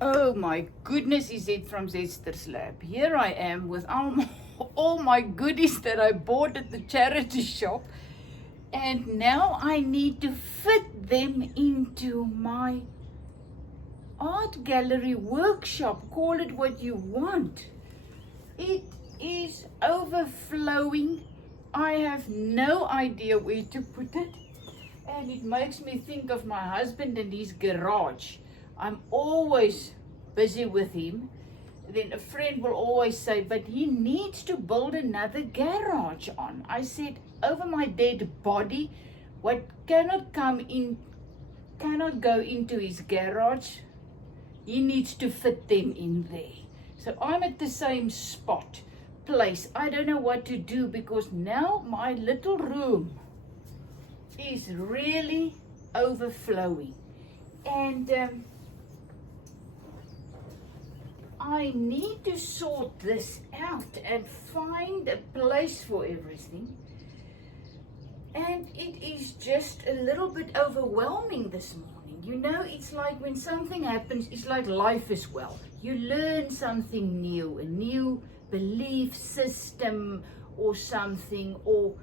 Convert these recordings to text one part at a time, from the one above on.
Oh my goodness, is it from Zester's Lab. Here I am with all my goodies that I bought at the charity shop. And now I need to fit them into my art gallery workshop. Call it what you want. It is overflowing. I have no idea where to put it. And it makes me think of my husband and his garage. I'm always busy with him. Then a friend will always say, but he needs to build another garage on. I said, over my dead body, what cannot go into his garage, he needs to fit them in there. So I'm at the same place. I don't know what to do because now my little room is really overflowing. And I need to sort this out and find a place for everything. And it is just a little bit overwhelming this morning. You know, it's like when something happens, it's like life as well. You learn something new, a new belief system or something, or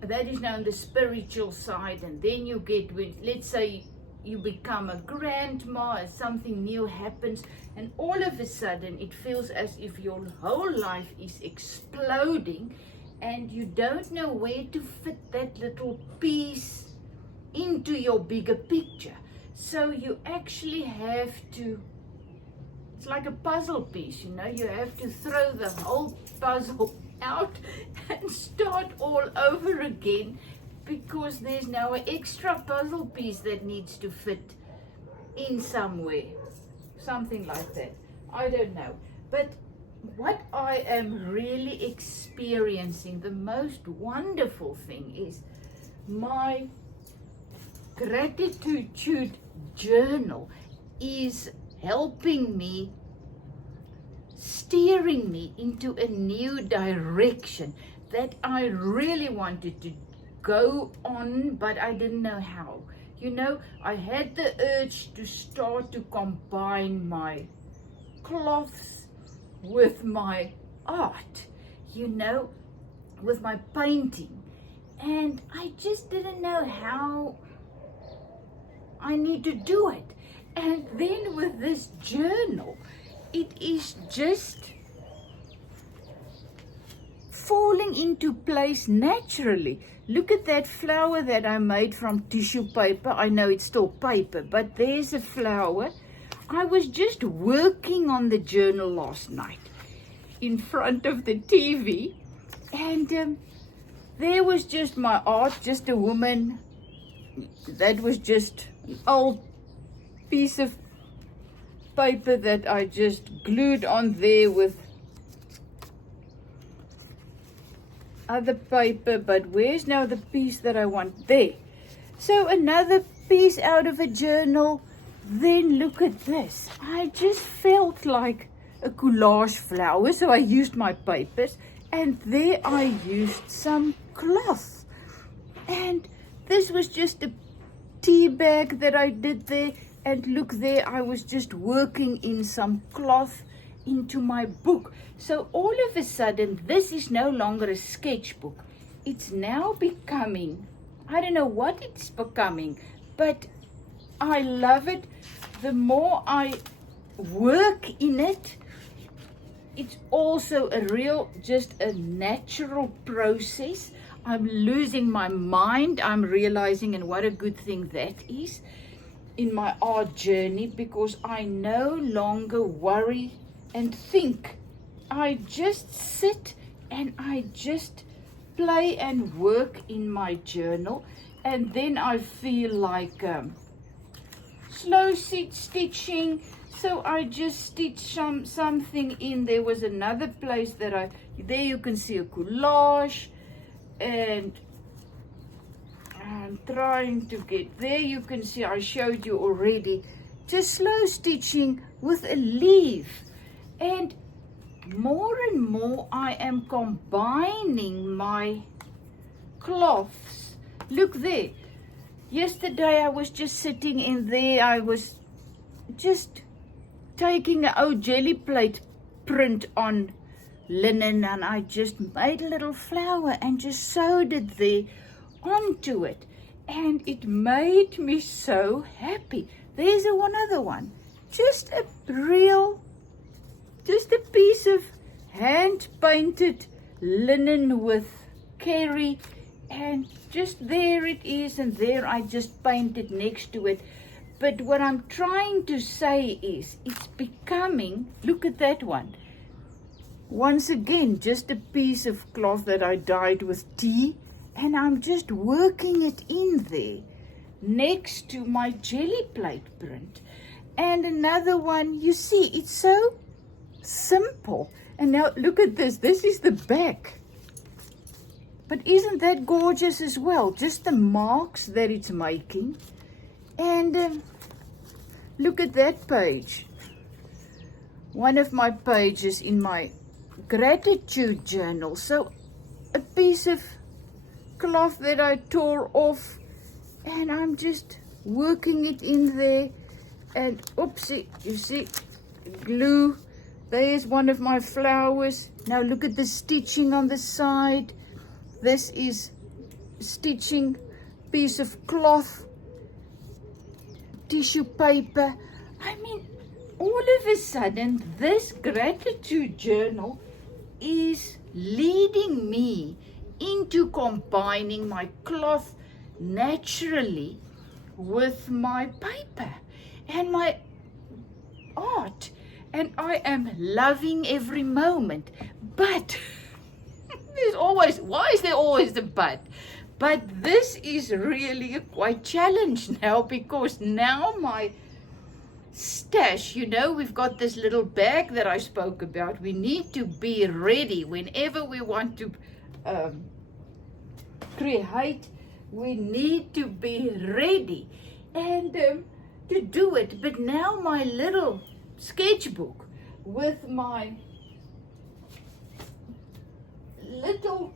that is now on the spiritual side. And then you get, let's say, you become a grandma and something new happens, and all of a sudden it feels as if your whole life is exploding and you don't know where to fit that little piece into your bigger picture. So you actually have to, it's like a puzzle piece, you know, you have to throw the whole puzzle out and start all over again, because there's now an extra puzzle piece that needs to fit in somewhere. Something like that. I don't know. But what I am really experiencing, the most wonderful thing is my gratitude journal is helping me, steering me into a new direction that I really wanted to go on, but I didn't know how. You know, I had the urge to start to combine my cloths with my art, you know, with my painting. And I just didn't know how I need to do it. And then with this journal, it is just falling into place naturally. Look at that flower that I made from tissue paper. I know it's still paper, but there's a flower. I was just working on the journal last night in front of the TV, and there was just my art, just a woman. That was just an old piece of paper that I just glued on there with other paper, but where's now the piece that I want? There. So another piece out of a journal. Then look at this. I just felt like a collage flower, so I used my papers, and there I used some cloth. And this was just a tea bag that I did there, and look there, I was just working in some cloth into my book. So all of a sudden, this is no longer a sketchbook. It's now becoming, I don't know what it's becoming, but I love it. The more I work in it, it's also a real, just a natural process. I'm losing my mind, I'm realizing, and what a good thing that is in my art journey, because I no longer worry and think. I just sit and I just play and work in my journal, and then I feel like slow stitching. So I just stitch something in. There was another place that there you can see a collage, and I'm trying to get there. You can see I showed you already, just slow stitching with a leaf. And more and more I am combining my cloths. Look there. Yesterday I was just sitting in there. I was just taking an old jelly plate print on linen, and I just made a little flower and just sewed it there onto it, and it made me so happy. There's one other one, just a piece of hand painted linen with Kerry, and just there it is, and there I just painted next to it. But what I'm trying to say is it's becoming, look at that one. Once again, just a piece of cloth that I dyed with tea, and I'm just working it in there next to my jelly plate print. And another one, you see, it's so simple. And now look at this. This is the back. But isn't that gorgeous as well? Just the marks that it's making. And look at that page. One of my pages in my gratitude journal. So a piece of cloth that I tore off, and I'm just working it in there. And oopsie, you see, glue. There's one of my flowers. Now look at the stitching on the side. This is stitching, piece of cloth, tissue paper. I mean, all of a sudden, this gratitude journal is leading me into combining my cloth naturally with my paper and my art. And I am loving every moment. But there's always, why is there always a but? But this is really a quite challenge now, because now my stash, you know, we've got this little bag that I spoke about. We need to be ready whenever we want to create. We need to be ready and to do it. But now my little sketchbook with my little,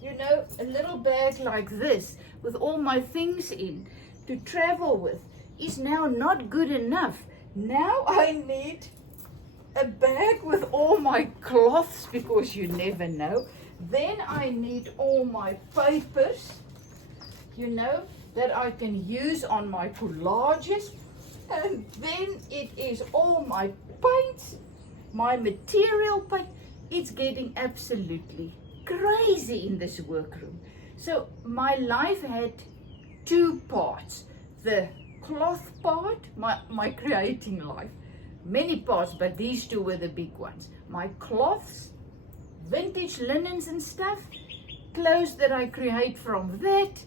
you know, a little bag like this with all my things in to travel with is now not good enough. Now I need a bag with all my cloths, because you never know. Then I need all my papers, you know, that I can use on my collages. And then it is all my paints, my material paint. It's getting absolutely crazy in this workroom. So my life had two parts. The cloth part, my creating life. Many parts, but these two were the big ones. My cloths, vintage linens and stuff, clothes that I create from that,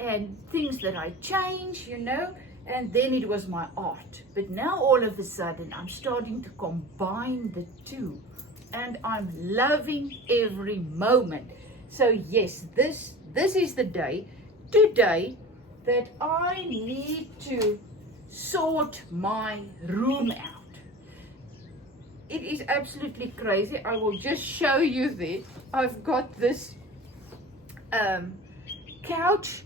and things that I change, you know. And then it was my art. But now all of a sudden I'm starting to combine the two, and I'm loving every moment. So yes, this is the day today that I need to sort my room out. It is absolutely crazy. I will just show you there. I've got this couch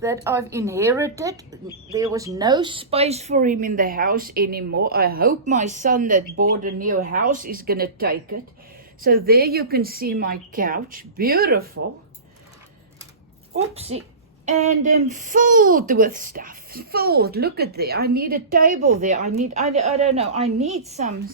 that I've inherited. There was no space for him in the house anymore. I hope my son that bought a new house is gonna take it. So there you can see my couch, beautiful. Oopsie. And filled with stuff, filled. Look at there. I need a table there. I don't know. I need some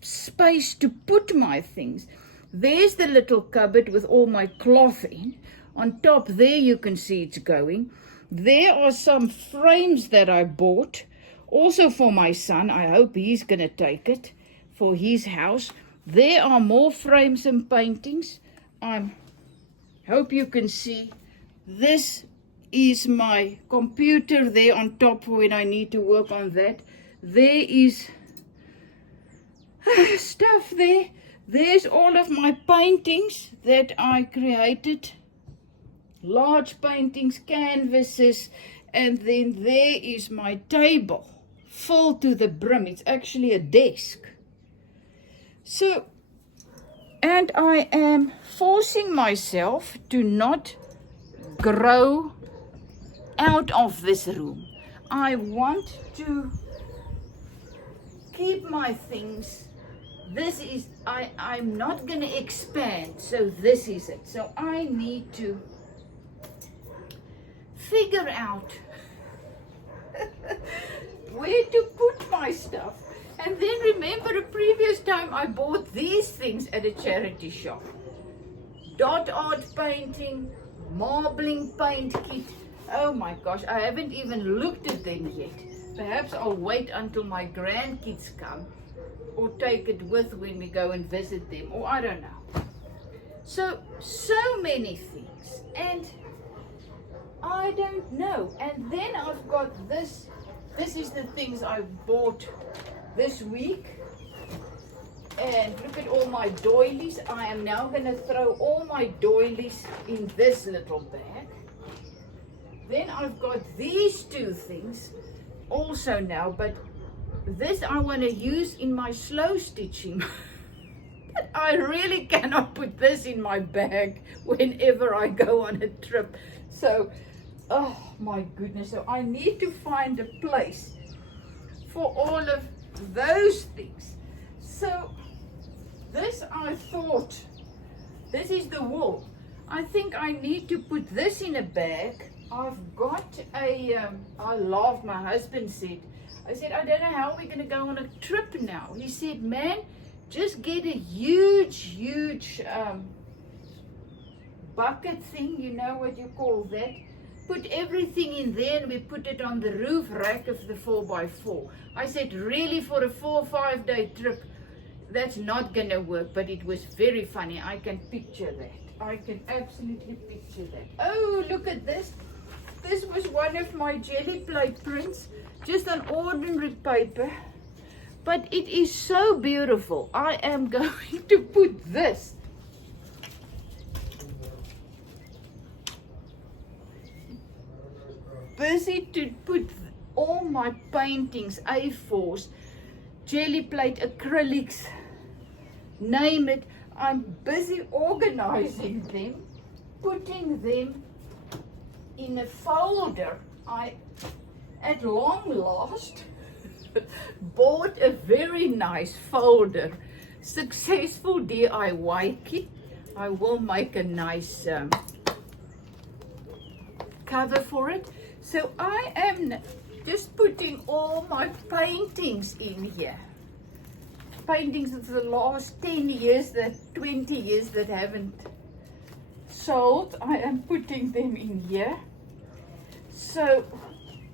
space to put my things. There's the little cupboard with all my cloth in. On top there you can see it's going. There are some frames that I bought, also for my son. I hope he's going to take it for his house. There are more frames and paintings. I hope you can see. This is my computer there on top when I need to work on that. There is stuff there. There's all of my paintings that I created. Large paintings, canvases, and then there is my table full to the brim. It's actually a desk. So, and I am forcing myself to not grow out of this room. I want to keep my things. This is, I'm not going to expand, so this is it. So I need to figure out where to put my stuff. And then remember a previous time I bought these things at a charity shop. Dot art painting, marbling paint kit. Oh my gosh, I haven't even looked at them yet. Perhaps I'll wait until my grandkids come, or take it with when we go and visit them, or I don't know. So many things, and I don't know. And then I've got this. This is the things I bought this week. And look at all my doilies. I am now going to throw all my doilies in this little bag. Then I've got these two things also now, but this I want to use in my slow stitching. But I really cannot put this in my bag whenever I go on a trip. So, oh my goodness. So I need to find a place for all of those things. So this, I thought, this is the wool. I think I need to put this in a bag. I've got a, I laughed, my husband said, I said, I don't know how we're going to go on a trip now. He said, man, just get a huge bucket thing, you know what you call that. Put everything in there and we put it on the roof rack of the 4x4. I said, really, for a 4 or 5 day trip, that's not going to work. But it was very funny. I can picture that. I can absolutely picture that. Oh, look at this. This was one of my jelly plate prints. Just on ordinary paper. But it is so beautiful. I am going to put this. Busy to put all my paintings, A4s, jelly plate, acrylics, name it. I'm busy organizing them, putting them in a folder. I, at long last, bought a very nice folder. Successful DIY kit. I will make a nice cover for it. So I am just putting all my paintings in here. Paintings of the last 10 years, 20 years that haven't sold. I am putting them in here. So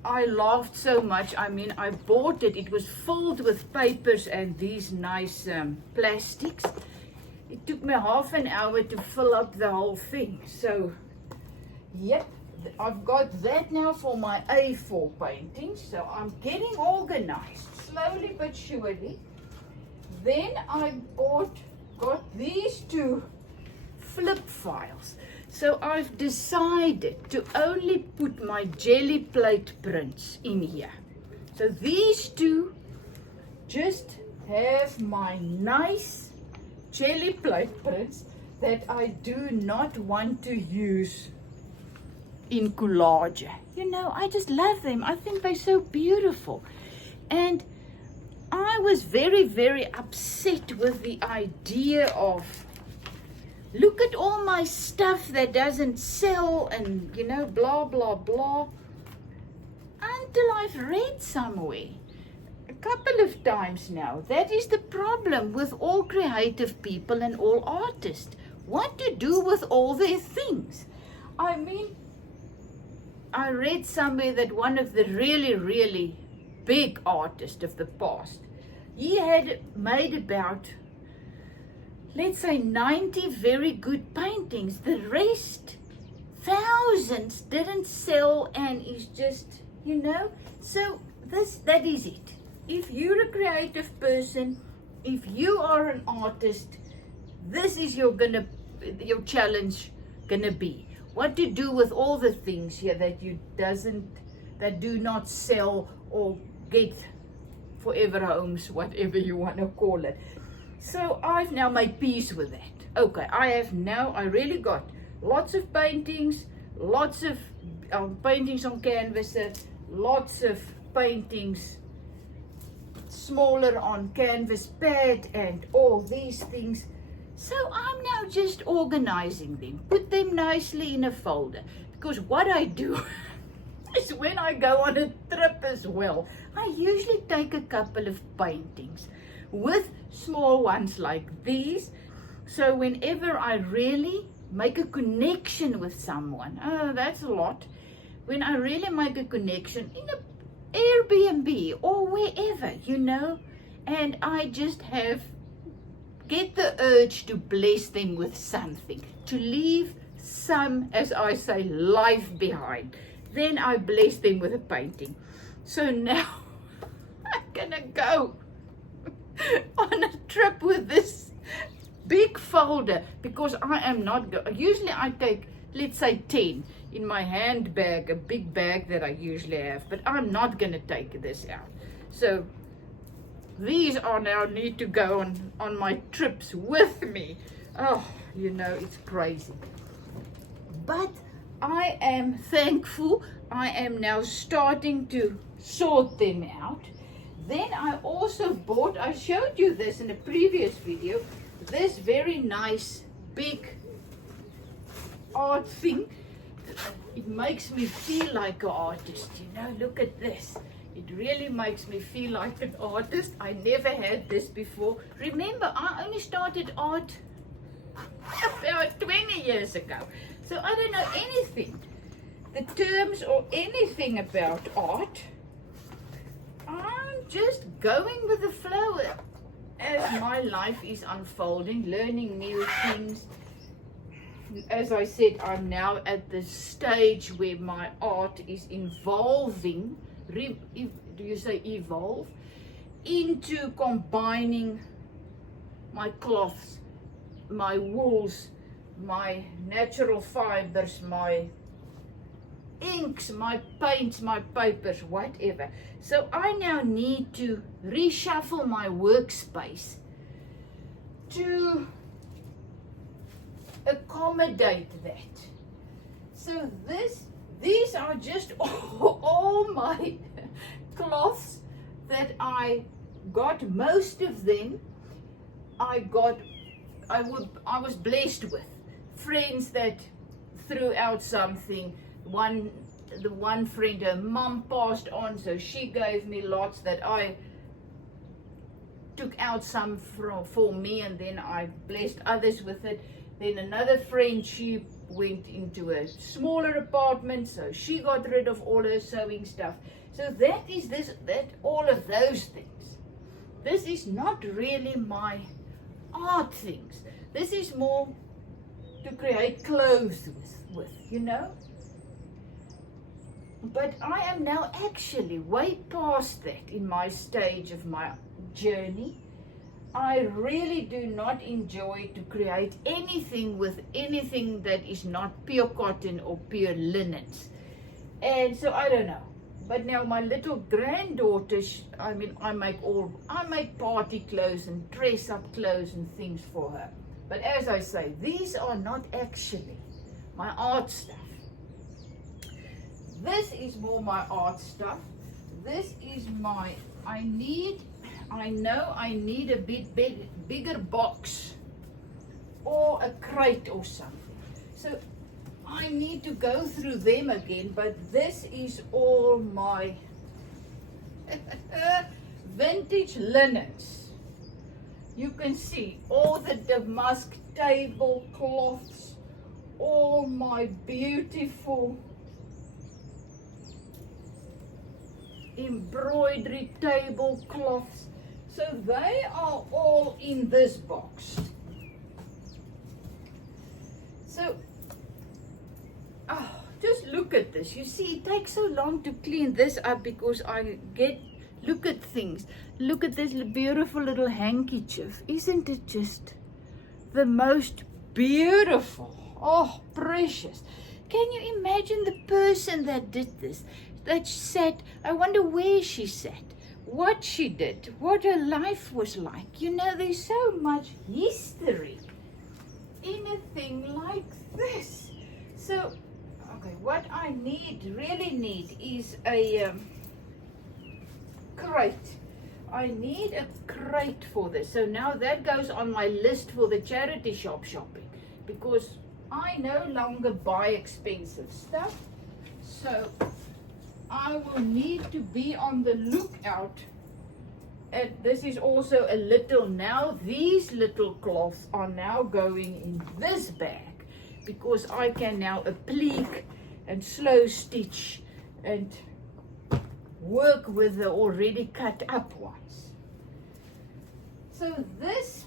I laughed so much. I mean, I bought it. It was filled with papers and these nice plastics. It took me half an hour to fill up the whole thing. So, yep. I've got that now for my A4 paintings. So I'm getting organized slowly but surely. Then I got these two flip files. So I've decided to only put my jelly plate prints in here. So these two just have my nice jelly plate prints that I do not want to use in collage. You know, I just love them. I think they're so beautiful. And I was very upset with the idea of, look at all my stuff that doesn't sell and, you know, blah, blah, blah. Until I've read somewhere, a couple of times now, that is the problem with all creative people and all artists. What to do with all their things? I mean, I read somewhere that one of the really big artists of the past, he had made about, let's say, 90 very good paintings. The rest, thousands, didn't sell and is just, you know. So that is it. If you're a creative person, if you are an artist, this is your challenge gonna be. What to do with all the things here that do not sell or get forever homes, whatever you want to call it. So I've now made peace with that. Okay, I really got lots of paintings, lots of paintings on canvas, lots of paintings smaller on canvas pad and all these things. So I'm now just organizing them, put them nicely in a folder, because what I do is when I go on a trip as well, I usually take a couple of paintings with small ones like these. So whenever I really make a connection with someone, oh, that's a lot. When I really make a connection in a Airbnb or wherever, you know, and I just get the urge to bless them with something, to leave some, as I say, life behind. Then I bless them with a painting. So now I'm gonna go on a trip with this big folder, because I am not usually I take, let's say, 10 in my handbag, a big bag that I usually have, but I'm not gonna take this out. So these are now need to go on my trips with me. Oh, you know, it's crazy. But I am thankful. I am now starting to sort them out. Then I also bought, I showed you this in a previous video, this very nice big art thing. It makes me feel like an artist, you know. Look at this. It really makes me feel like an artist. I never had this before. Remember, I only started art about 20 years ago. So I don't know anything, the terms or anything about art. I'm just going with the flow as my life is unfolding, learning new things. As I said, I'm now at the stage where my art is evolving, do you say evolve, into combining my cloths, my wools, my natural fibers, my inks, my paints, my papers, whatever. So I now need to reshuffle my workspace to accommodate that. So these are just all my cloths that I got. Most of them I was blessed with friends that threw out something. The one friend, her mom passed on, so she gave me lots that I took out some for me, and then I blessed others with it. Then another friend, she went into a smaller apartment, so she got rid of all her sewing stuff. So that is all of those things. This is not really my art things. This is more to create clothes with, you know. But I am now actually way past that in my stage of my journey. I really do not enjoy to create anything with anything that is not pure cotton or pure linens. And so I don't know. But now my little granddaughter, I make party clothes and dress up clothes and things for her. But as I say, these are not actually my art stuff. This is more my art stuff. This is my, I know I need a bit bigger box or a crate or something. So I need to go through them again, but this is all my vintage linens. You can see all the damask tablecloths, all my beautiful embroidery tablecloths. So they are all in this box. So just look at this. You see, it takes so long to clean this up because look at things. Look at this beautiful little handkerchief. Isn't it just the most beautiful? Oh, precious. Can you imagine the person that did this? That sat, I wonder where she sat, what she did, what her life was like. You know, there's so much history in a thing like this. So, okay, what I really need is a crate. I need a crate for this. So now that goes on my list for the charity shop shopping, because I no longer buy expensive stuff. So I will need to be on the lookout. And this is also a little, now these little cloths are now going in this bag, because I can now applique and slow stitch and work with the already cut up ones. So this,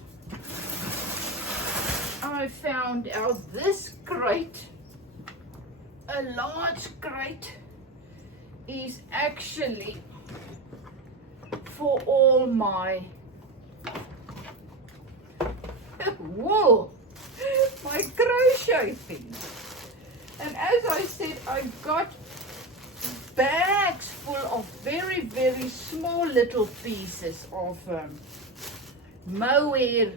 I found out this crate, a large crate, is actually for all my wool, my crochet things. And as I said, I've got bags full of very, very small little pieces of mohair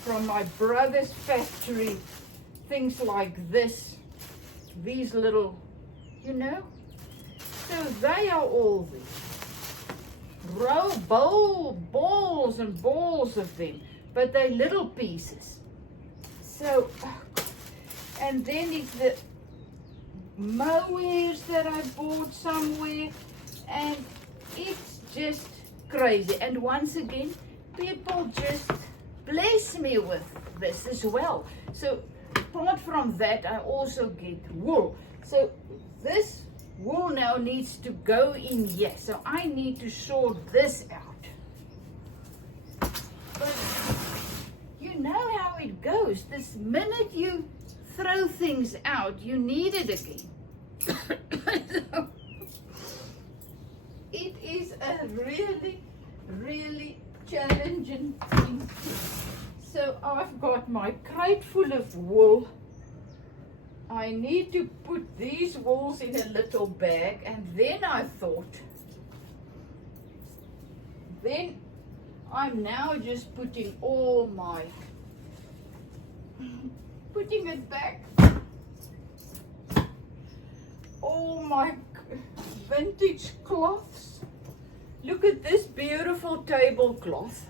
from my brother's factory, things like this, these little, you know. So they are all there. Balls and balls of them, but they're little pieces. So, and then it's the mohairs that I bought somewhere, and it's just crazy. And once again, people just bless me with this as well. So apart from that, I also get wool. So this wool now needs to go in here. So I need to sort this out. But you know how it goes. This minute you throw things out, you need it again. So, it is a really, really challenging thing. So I've got my crate full of wool. I need to put these wools in a little bag, and then I thought, then I'm now just putting all my, putting it back, all my vintage cloths. Look at this beautiful tablecloth.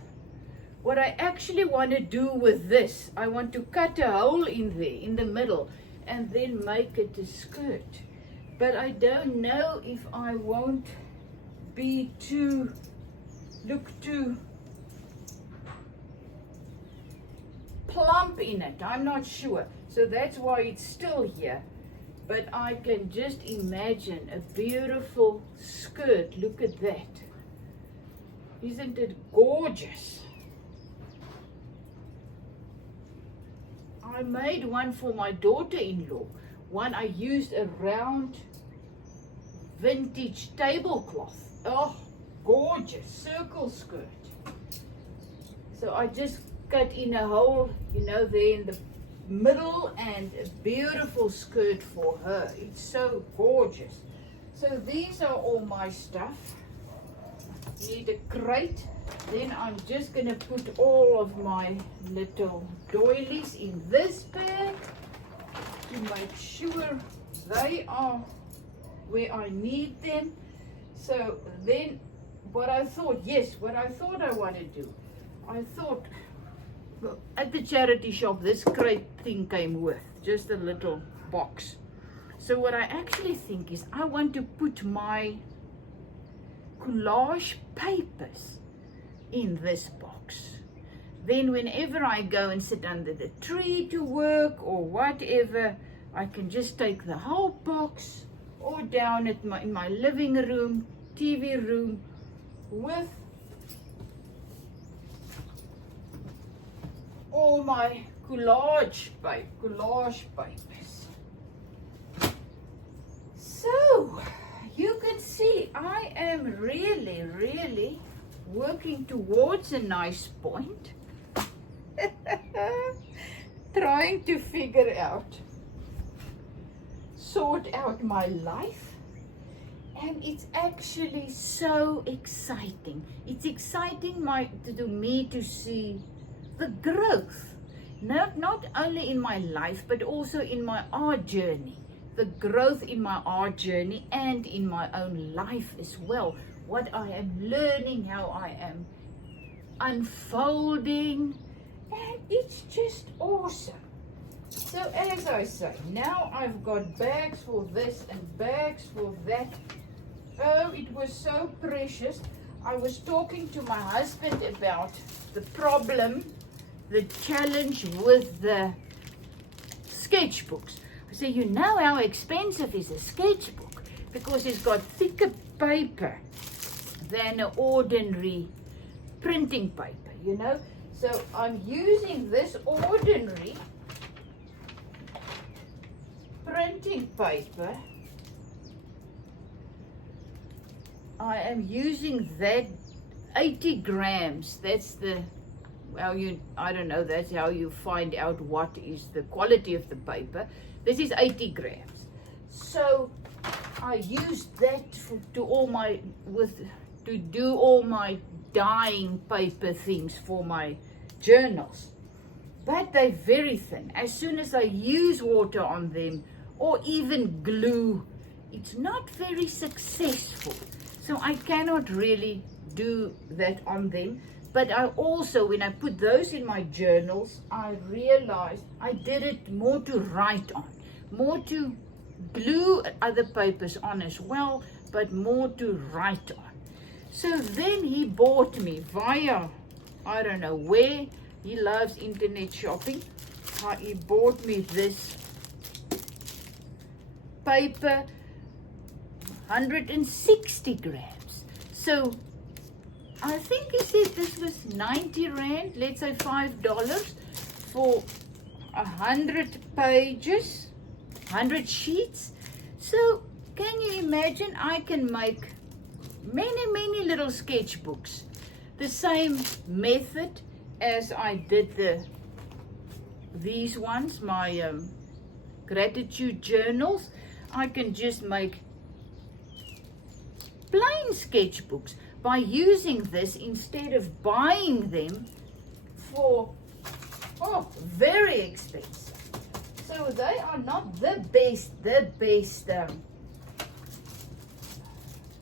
What I actually want to do with this, I want to cut a hole in there, in the middle, and then make it a skirt. But I don't know if I won't be look too plump in it. I'm not sure. So that's why it's still here. But I can just imagine a beautiful skirt. Look at that. Isn't it gorgeous? I made one for my daughter-in-law. One I used a round vintage tablecloth. Oh, gorgeous circle skirt. So I just cut in a hole, you know, there in the middle, and a beautiful skirt for her. It's so gorgeous. So these are all my stuff. Need a crate. Then I'm just going to put all of my little doilies in this bag to make sure they are where I need them. So then what I thought I want to do, I thought, well, at the charity shop this crate thing came with just a little box. So what I actually think is I want to put my collage papers in this box. Then whenever I go and sit under the tree to work or whatever, I can just take the whole box, or down at in my living room, TV room, with all my collage papers. So you can see I am really working towards a nice point. Trying to figure out, sort out my life. And it's actually so exciting. It's exciting to me to see the growth, not only in my life, but also in my art journey. The growth in my art journey and in my own life as well. What I am learning, how I am unfolding, and it's just awesome. So as I say, now I've got bags for this and bags for that. Oh, it was so precious. I was talking to my husband about the problem, the challenge with the sketchbooks. I say, you know how expensive is a sketchbook? Because it's got thicker paper than an ordinary printing paper, you know. So I'm using this ordinary printing paper. I am using that 80 grams. That's the, well, I don't know, that's how you find out what is the quality of the paper. This is 80 grams. So I used that to do all my dyeing paper things for my journals. But they're very thin. As soon as I use water on them or even glue, it's not very successful. So I cannot really do that on them. But I also, when I put those in my journals, I realized I did it more to write on, more to glue other papers on as well, but more to write on. So then he bought me via, I don't know where, he loves internet shopping. He bought me this paper, 160 grams. So I think he said this was 90 Rand, let's say $5 for 100 pages, 100 sheets. So can you imagine, I can make many little sketchbooks. The same method as I did these ones, my gratitude journals. I can just make plain sketchbooks by using this instead of buying them for very expensive. So they are not the best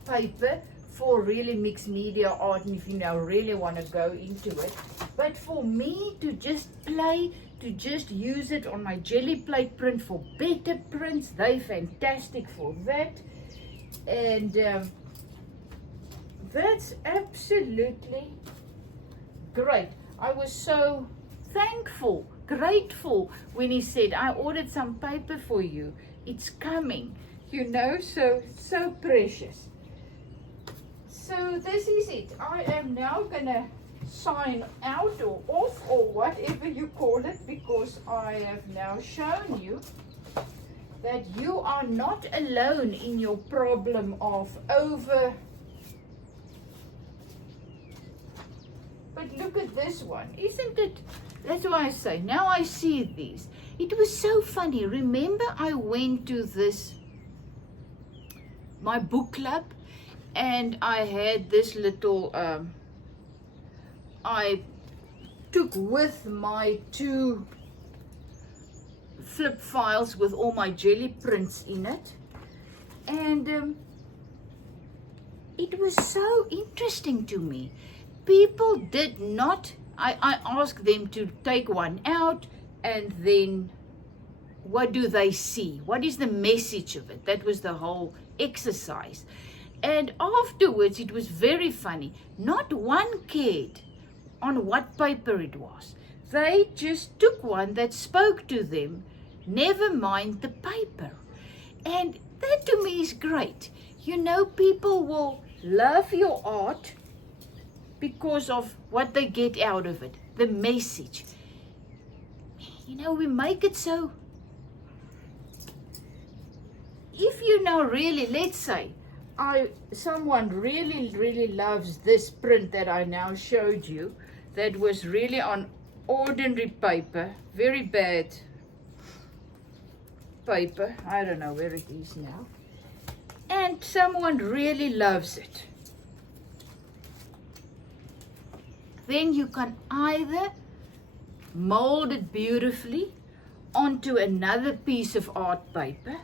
paper for really mixed media art, and if you now really want to go into it. But for me to just play, to just use it on my jelly plate print for better prints, they're fantastic for that. And that's absolutely great. I was so thankful, grateful when he said, I ordered some paper for you. It's coming, you know, so precious. So this is it. I am now going to sign out or off or whatever you call it, because I have now shown you that you are not alone in your problem of But look at this one, isn't it? That's why I say, now I see these. It was so funny. Remember I went to my book club, and I had this little, I took with my 2 flip files with all my jelly prints in it. And it was so interesting to me. People did not, I asked them to take one out, and then what do they see? What is the message of it? That was the whole exercise. And afterwards, it was very funny. Not one cared on what paper it was. They just took one that spoke to them, never mind the paper. And that to me is great. You know, people will love your art because of what they get out of it, the message. You know, we make it so, if you know really, let's say, someone really loves this print that I now showed you, that was really on ordinary paper, very bad paper, I don't know where it is now, and someone really loves it. Then you can either mold it beautifully onto another piece of art paper,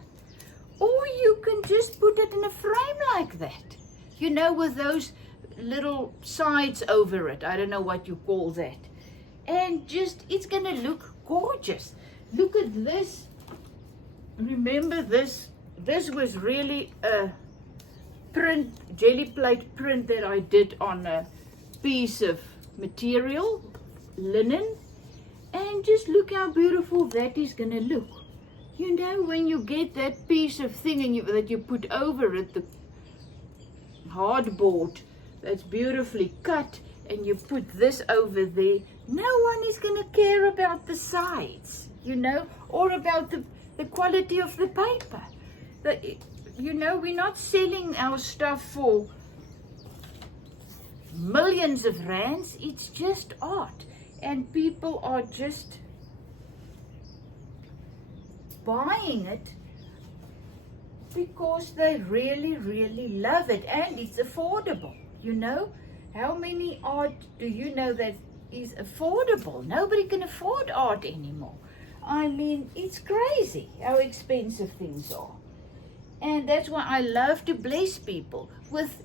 or you can just put it in a frame like that. You know, with those little sides over it. I don't know what you call that. And just, it's gonna look gorgeous. Look at this. Remember this? This was really a print, jelly plate print that I did on a piece of material, linen. And just look how beautiful that is gonna look. You know, when you get that piece of thing and that you put over it, the hardboard that's beautifully cut, and you put this over there, no one is going to care about the sides, you know, or about the quality of the paper. You know, we're not selling our stuff for millions of rands. It's just art, and people are just buying it because they really, really love it, and it's affordable. You know, how many art do you know that is affordable? Nobody can afford art anymore. I mean, it's crazy how expensive things are. And that's why I love to bless people with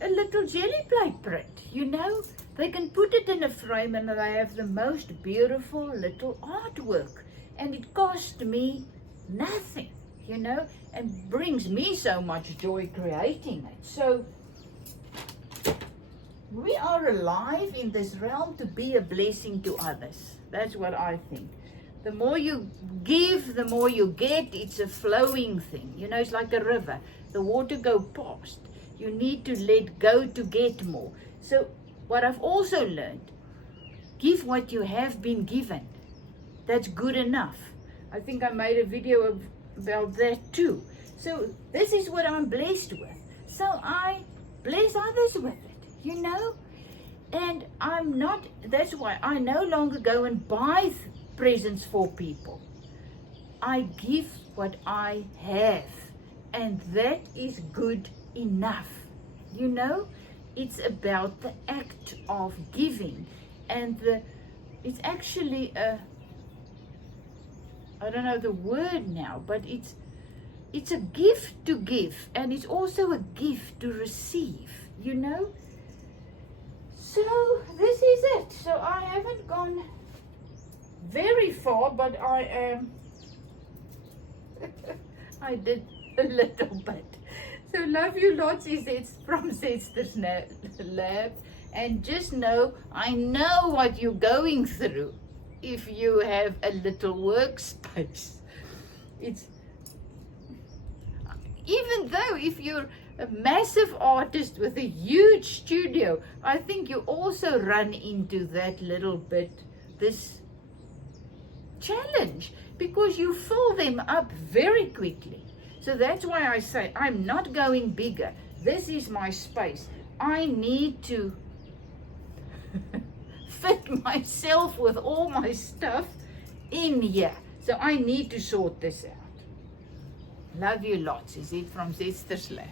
a little jelly plate print. You know, they can put it in a frame and they have the most beautiful little artwork. And it cost me nothing, you know, and brings me so much joy creating it. So we are alive in this realm to be a blessing to others. That's what I think. The more you give, the more you get. It's a flowing thing. You know, it's like a river. The water go past. You need to let go to get more. So what I've also learned, give what you have been given. That's good enough. I think I made a video about that too. So this is what I'm blessed with. So I bless others with it, you know. And I'm not, that's why I no longer go and buy presents for people. I give what I have, and that is good enough. You know, it's about the act of giving, and it's actually I don't know the word now, but it's a gift to give, and it's also a gift to receive, you know. So this is it. So I haven't gone very far, but I am I did a little bit. So love you lots, it's from Zetster's Lab, and just know I know what you're going through. If you have a little workspace, it's, even though if you're a massive artist with a huge studio, I think you also run into that little bit, this challenge, because you fill them up very quickly. So that's why I say I'm not going bigger. This is my space. I need to fit myself with all my stuff in here. So I need to sort this out. Love you lots. Is it from Zetster's Lab?